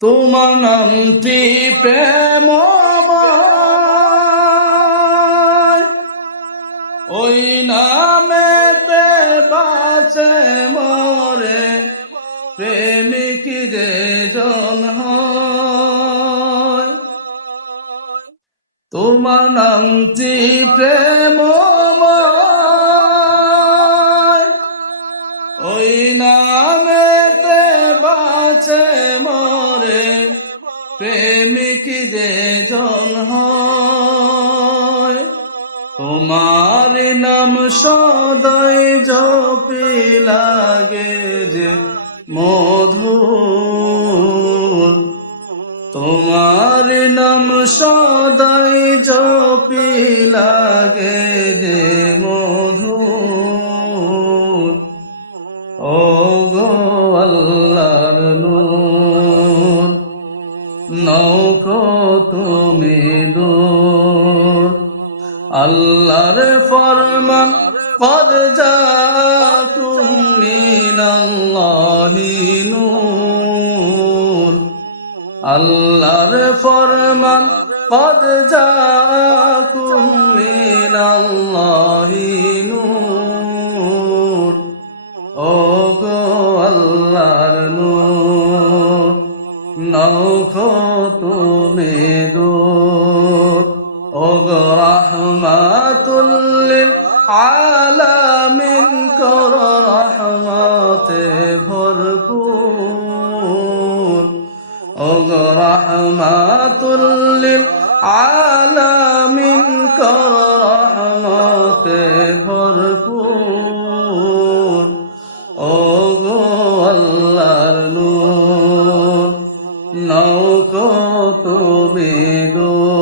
তোমার নামটি প্রেমময়, ওই নামেতে বাঁচে মরে প্রেমিক যে জন হয়। তোমার নামটি প্রেমময়, ওই নামেতে বাঁচে মরে প্রেমিক যে জন হয়। তোমার নাম সদাই জপি লাগে যে মধুর, তোমার নাম সদাই জপি লাগে যে মধুর। ও গো আল্লাহর নূর, নৌকো তুমি দূর। আল্লাহর ফরমান কদ জাআকুম মিনাল্লাহি নূর, আল্লাহর ফরমান কদ জাআকুম মিনাল্লাহি নূর। ও গো আল্লাহর নূর, নৌকো তুমি দূর। ও গো রাহমাতুল লিল আলামিন কর রহমতে ভরপুর। ও গো রাহমাতুল লিল আলামিন কর রহমতে ভরপুর। ও গো আল্লাহর নূর, নৌকো তুমি দূর।